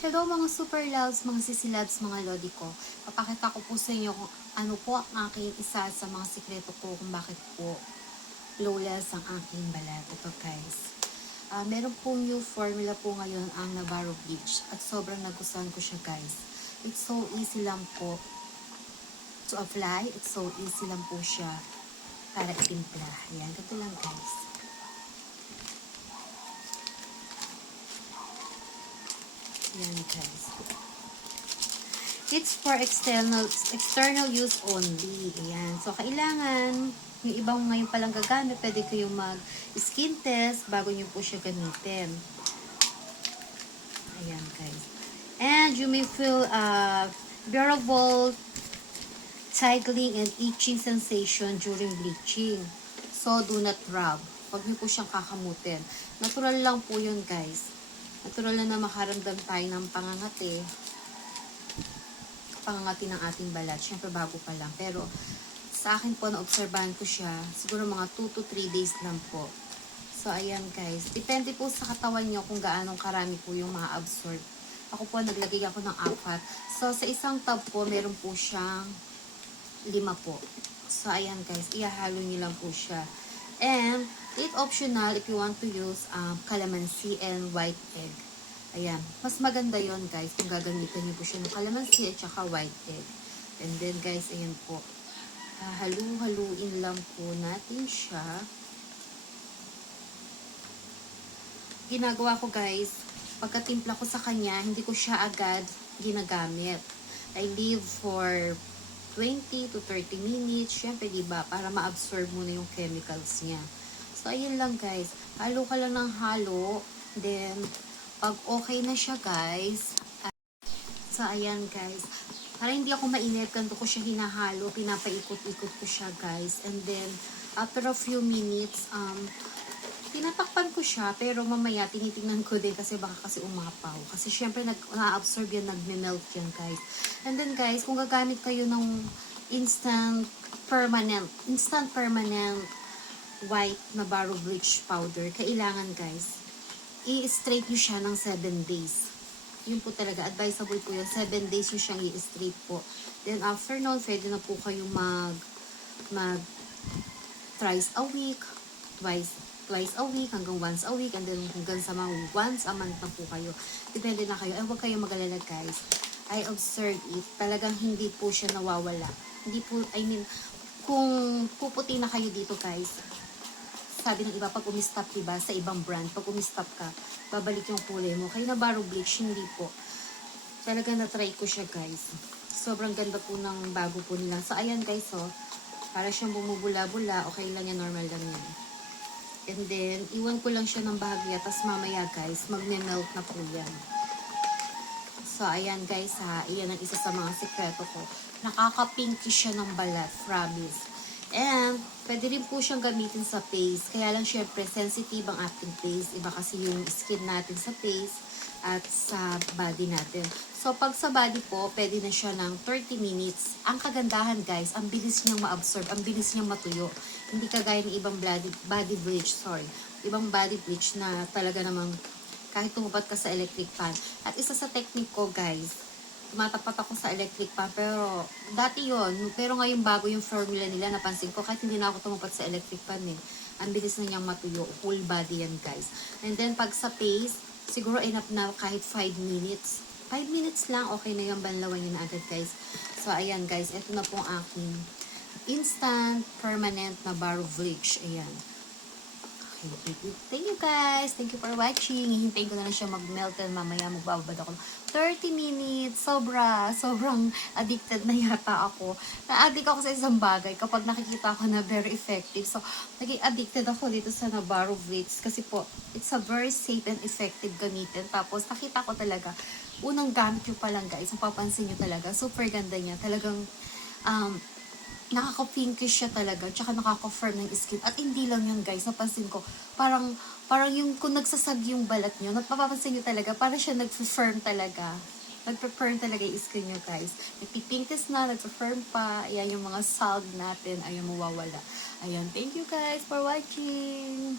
Hello mga super loves, mga sisilabs, mga lodi ko. Papakita ko po sa inyo kung ano po ang aking isa sa mga sikreto ko kung bakit po flawless ang aking balat. Ito guys. Meron pong new formula po ngayon ang Navarro Bleach at sobrang nagustuhan ko siya guys. It's so easy lang po to apply. It's so easy lang po siya para itimpla. Ayan, ganito lang guys. Ayan guys. It's for external use only. Ayan. So, kailangan, yung ibang ngayon palang gagamit, pwede kayong mag-skin test bago nyo po siya gamitin. Ayan guys. And you may feel bearable tingling and itching sensation during bleaching. So, do not rub. Huwag nyo po siyang kakamutin. Natural lang po yun guys. Natural na makaramdam tayo ng pangangati ng ating balat. Siyempre bago pa lang. Pero sa akin po, na-obserbahan ko siya. Siguro mga 2 to 3 days lang po. So ayan guys. Depende po sa katawan nyo kung gaano karami po yung ma-absorb. Ako po, naglagay ako ng 4. So sa isang tub po, meron po siyang 5 po. So ayan guys. Ihahalo nyo lang po siya. And it's optional if you want to use calamansi and white egg. Ayan. Mas maganda yon guys kung gagamitan niyo po siya ng calamansi at saka white egg. And then guys, ayan po. Halu-haluin lang po natin siya. Ginagawa ko guys, pagkatimpla ko sa kanya, hindi ko siya agad ginagamit. I leave for 20 to 30 minutes. Siyempre, diba? Para ma-absorb muna yung chemicals niya. So, ayun lang guys. Halo ka lang ng halo. Then, pag okay na siya guys. So, ayan guys. Para hindi ako mainit, ganito ko siya hinahalo. Pinapaikot-ikot ko siya guys. And then, after a few minutes, tinatakpan ko siya. Pero mamaya, tinitingnan ko din kasi baka kasi umapaw. Kasi syempre, na-absorb yan, nagme-melt yan guys. And then guys, kung gagamit kayo ng instant permanent white Navarro bleach powder, kailangan guys, i-straight nyo siya ng 7 days. Yun po talaga, advisable po yun. 7 days nyo siyang i-straight po. Then after nun, pwede na po kayo mag thrice a week, twice a week, hanggang once a week, and then hanggang sa mga once a month na po kayo. Depende na kayo. Ay, huwag kayong mag-alala guys. I observed it. Talagang hindi po siya nawawala. Hindi po, I mean, kung puputi na kayo dito guys, sabi ng iba, pag umistop, diba, sa ibang brand, pag umistop ka, babalik yung kulay mo. Kaya Navarro Bleach, hindi po. Talaga na-try ko siya guys. Sobrang ganda po ng bago po nila. So, ayan guys, oh. Para siyang bumubula-bula, okay lang yan, normal lang yan. And then, iwan ko lang siya ng bahagya, tas mamaya guys, magne-melt na po yan. So, ayan guys ha, iyan ang isa sa mga sekreto ko. Nakaka-pinky siya ng balat, promise. And, pwede rin po siyang gamitin sa face. Kaya lang syempre, sensitive ang ating face. Iba kasi yung skin natin sa face at sa body natin. So, pag sa body po, pwede na siya ng 30 minutes. Ang kagandahan guys, ang bilis niyang ma-absorb, ang bilis niyang matuyo. Hindi kagaya ng ibang body bleach, ibang body bleach na talaga namang kahit tumupat ka sa electric fan. At isa sa technique ko guys, tumatapat ako sa electric fan, pero dati yon, pero ngayon bago yung formula nila, napansin ko kahit hindi na ako tumupat sa electric fan ang bilis na niyang matuyo, full body yan guys. And then pag sa face, siguro enough na kahit 5 minutes. 5 minutes lang, okay na yung banlawan yun na agad guys. So ayan guys, ito na pong aking instant permanent Navarro Bleach. Ayan. Thank you guys. Thank you for watching. Hihintayin ko na lang siya mag-melt and mamaya magbabad ako 30 minutes. Sobrang addicted na yata ako. Na-addict ako sa isang bagay kapag nakikita ko na very effective. So, naging addicted ako dito sa Navarro Bleach kasi po, it's a very safe and effective gamitin. Tapos, nakita ko talaga, unang gamit nyo pa lang guys, mapapansin nyo talaga, super ganda niya. Talagang, nakaka-pinkish siya talaga, tsaka nakaka-firm ng skin. At hindi lang yun guys, napansin ko, parang yung kung nagsasag yung balat nyo, napapansin nyo talaga, parang siya nag-firm talaga. Nag-firm talaga yung skin nyo guys. Nagpipinkis na, nag-firm pa, ayan yung mga sag natin, ayan mawawala. Ayan, thank you guys for watching!